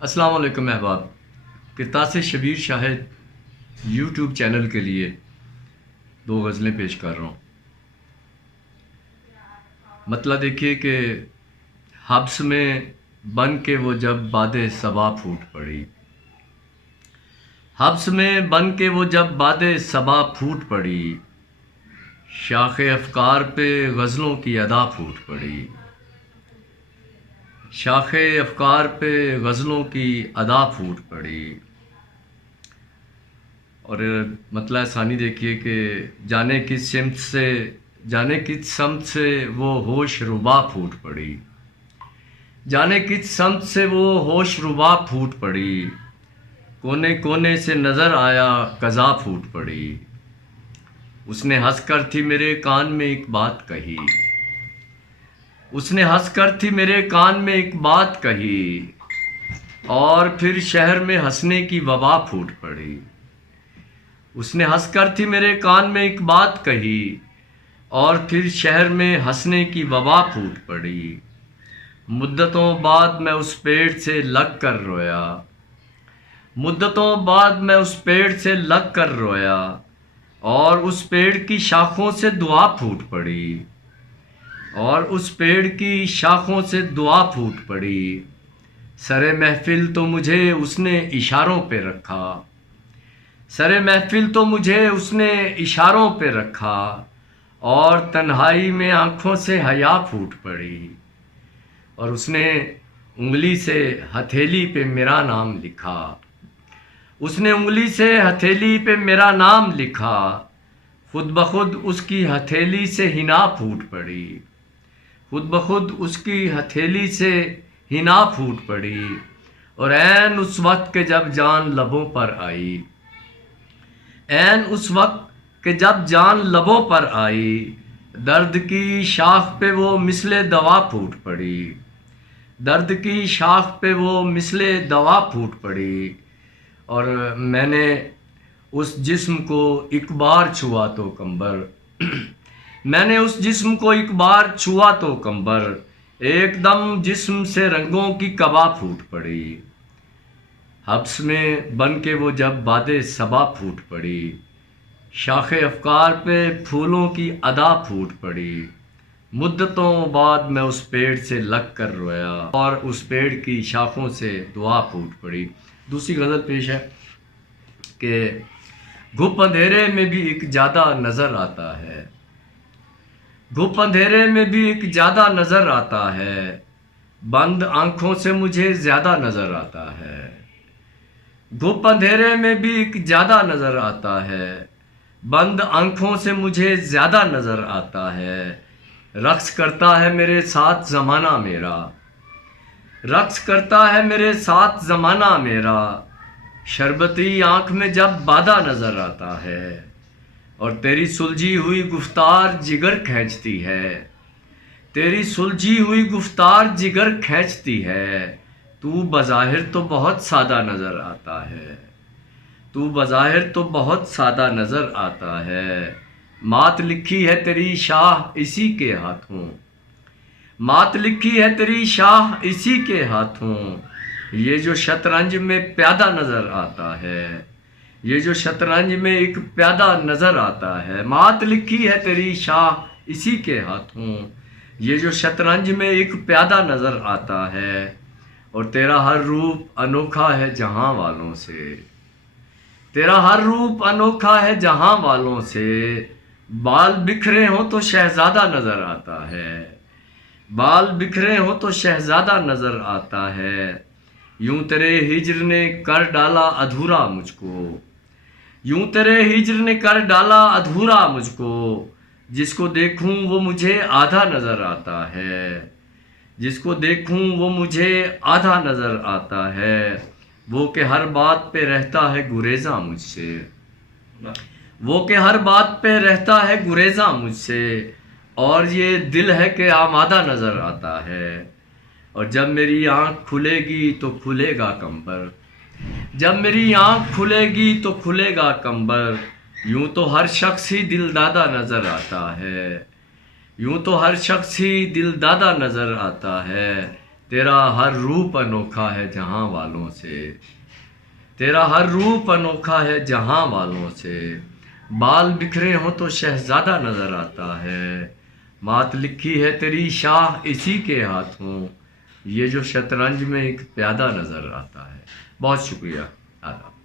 अस्सलाम वालेकुम अहबाब। किरतास शबीर शाहिद यूट्यूब चैनल के लिए दो गज़लें पेश कर रहा हूँ। मतलब देखिए कि हब्स में बन के वो जब बादे सबा फूट पड़ी, हब्स में बन के वो जब बादे सबा फूट पड़ी, शाख अफ़कार पे गज़लों की अदा फूट पड़ी, शाख अफ़कार पे गज़लों की अदा फूट पड़ी। और मतलब आसानी देखिए कि जाने किस समत से वो होश रुबा फूट पड़ी, जाने किस समत से वो होश रुबा फूट पड़ी, कोने कोने से नज़र आया कज़ा फूट पड़ी। उसने हंसकर थी मेरे कान में एक बात कही, उसने हंसकर थी मेरे कान में एक बात कही, और फिर शहर में हंसने की वबा फूट पड़ी। उसने हंसकर थी मेरे कान में एक बात कही, और फिर शहर में हंसने की वबा फूट पड़ी। मुद्दतों बाद मैं उस पेड़ से लग कर रोया, मुद्दतों बाद मैं उस पेड़ से लग कर रोया, और उस पेड़ की शाखों से दुआ फूट पड़ी, और उस पेड़ की शाखों से दुआ फूट पड़ी। सरे महफिल तो मुझे उसने इशारों पे रखा, सरे महफिल तो मुझे उसने इशारों पे रखा, और तन्हाई में आंखों से हया फूट पड़ी। और उसने उंगली से हथेली पे मेरा नाम लिखा, उसने उंगली से हथेली पे मेरा नाम लिखा, खुद ब खुद उसकी हथेली से हिना फूट पड़ी, खुद ब खुद उसकी हथेली से हिना फूट पड़ी। और ऐन उस वक्त के जब जान लबों पर आई, ऐन उस वक्त के जब जान लबों पर आई, दर्द की शाख पे वो मिसले दवा फूट पड़ी, दर्द की शाख पे वो मिसले दवा फूट पड़ी। और मैंने उस जिस्म को एक बार छुआ तो कंबर मैंने उस जिस्म को एक बार छुआ तो कंबर, एकदम जिस्म से रंगों की कबा फूट पड़ी। हब्स में बन के वो जब बादे सबा फूट पड़ी, शाख अफ़कार पे फूलों की अदा फूट पड़ी। मुद्दतों बाद मैं उस पेड़ से लग कर रोया, और उस पेड़ की शाखों से दुआ फूट पड़ी। दूसरी गज़ल पेश है कि घुप अंधेरे में भी एक ज़्यादा नज़र आता है, घुप अंधेरे में भी एक ज़्यादा नज़र आता है, बंद आंखों से मुझे ज़्यादा नज़र आता है। घुप अंधेरे में भी एक ज़्यादा नज़र आता है, बंद आंखों से मुझे ज़्यादा नज़र आता है। रक्स करता है मेरे साथ ज़माना मेरा, रक्स करता है मेरे साथ ज़माना मेरा, शरबती आँख में जब बादा नज़र आता है, और तेरी सुलझी हुई गुफ्तार जिगर खींचती है, तेरी सुलझी हुई गुफ्तार जिगर खींचती है। तू बज़ाहिर तो बहुत सादा नज़र आता है, तू बज़ाहिर तो बहुत सादा नज़र आता है। मात लिखी है तेरी शाह इसी के हाथों, मात लिखी है तेरी शाह इसी के हाथों, ये जो शतरंज में प्यादा नज़र आता है, ये जो शतरंज में एक प्यादा नज़र आता है। मात लिखी है तेरी शाह इसी के हाथों, ये जो शतरंज में एक प्यादा नज़र आता है। और तेरा हर रूप अनोखा है जहाँ वालों से, तेरा हर रूप अनोखा है जहाँ वालों से, बाल बिखरे हो तो शहजादा नज़र आता है, बाल बिखरे हो तो शहजादा नज़र आता है। यूं तेरे हिज्र ने कर डाला अधूरा मुझको, यूं तेरे हिज्र ने कर डाला अधूरा मुझको, जिसको देखूं वो मुझे आधा नज़र आता है, जिसको देखूं वो मुझे आधा नज़र आता है। वो के हर बात पे रहता है गुरेज़ा मुझसे, वो के हर बात पे रहता है गुरेज़ा मुझसे, और ये दिल है कि आमादा नज़र आता है। और जब मेरी आँख खुलेगी तो खुलेगा कंबर, जब मेरी आँख खुलेगी तो खुलेगा कंबर, यूं तो हर शख्स ही दिलदादा नज़र आता है, यूं तो हर शख्स ही दिलदादा नज़र आता है। तेरा हर रूप अनोखा है जहाँ वालों से, तेरा हर रूप अनोखा है जहाँ वालों से। बाल बिखरे हों तो शहजादा नजर आता है, मात लिखी है तेरी शाह इसी के हाथों, ये जो शतरंज में एक प्यादा नजर आता है। बहुत शुक्रिया। आदाब।